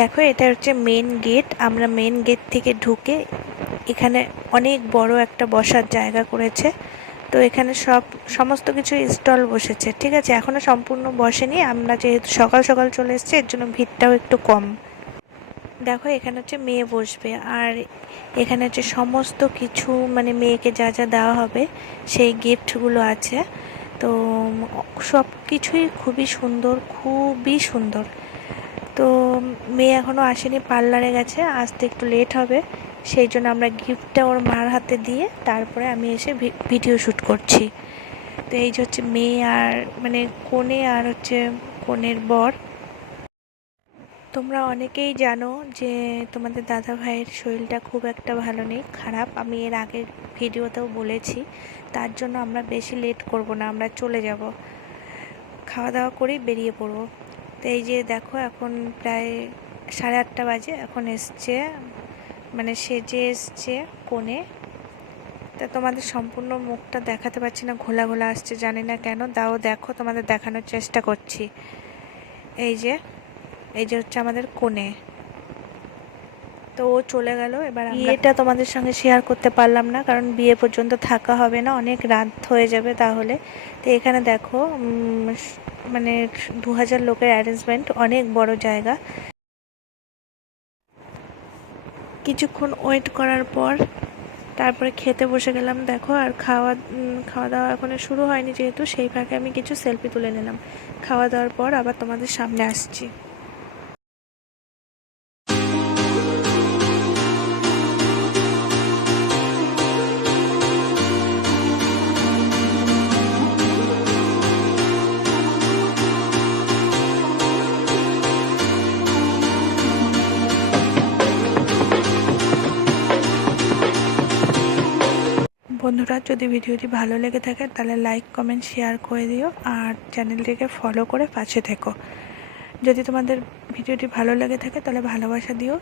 দেখো এটা হচ্ছে মেন গেট। আমরা মেন গেট থেকে ঢুকে এখানে অনেক বড় একটা বসার জায়গা করেছে। তো এখানে সমস্ত কিছু স্টল বসেছে, ঠিক আছে। এখনো সম্পূর্ণ বসেনি, আমরা যেহেতু সকাল সকাল চলে এসেছি এর জন্য ভিড়টাও একটু কম। দেখো এখানে হচ্ছে মেয়ে বসবে, আর এখানে হচ্ছে সমস্ত কিছু মানে মেয়েকে যা যা দেওয়া হবে সেই গিফটগুলো আছে। তো সব কিছুই খুবই সুন্দর, খুবই সুন্দর। তো মেয়ে এখনও আসেনি, পার্লারে গেছে, আসতে একটু লেট হবে। সেই জন্য আমরা গিফটটা ওর মার হাতে দিয়ে তারপরে আমি এসে ভিডিও শ্যুট করছি। তো এই যে হচ্ছে মেয়ে আর মানে কনে আর হচ্ছে কনের বর। তোমরা অনেকেই জানো যে তোমাদের দাদা ভাইয়ের শরীরটা খুব একটা ভালো নেই, খারাপ। আমি এর আগের ভিডিওতেও বলেছি। তার জন্য আমরা বেশি লেট করব না, আমরা চলে যাব, খাওয়া দাওয়া করেই বেরিয়ে পড়বো। তো এই যে দেখো এখন প্রায় 8:30 বাজে, এখন এসছে মানে সেজে এসছে কনে। তা তোমাদের সম্পূর্ণ মুখটা দেখাতে পারছি না, ঘোলা ঘোলা আসছে, জানি না কেন। দাও দেখো, তোমাদের দেখানোর চেষ্টা করছি। এই যে হচ্ছে আমাদের কনে। তো ও চলে গেল। এবার বিয়েটা তোমাদের সঙ্গে শেয়ার করতে পারলাম না, কারণ বিয়ে পর্যন্ত থাকা হবে না, অনেক রাত হয়ে যাবে তাহলে। তো এখানে দেখো মানে 2000 লোকের অ্যারেঞ্জমেন্ট, অনেক বড় জায়গা। কিছুক্ষণ ওয়েট করার পর তারপরে খেতে বসে গেলাম। দেখো আর খাওয়া দাওয়া এখনো শুরু হয়নি, যেহেতু সেই ফাঁকে আমি কিছু সেলফি তুলে নিলাম। খাওয়া দাওয়ার পর আবার তোমাদের সামনে আসছি। বন্ধুরা, যদি ভিডিওটি ভালো লেগে থাকে তাহলে লাইক কমেন্ট শেয়ার করে দিও, আর চ্যানেলটিকে ফলো করে পাশে থেকো। যদি তোমাদের ভিডিওটি ভালো লেগে থাকে তাহলে ভালোবাসা দিও।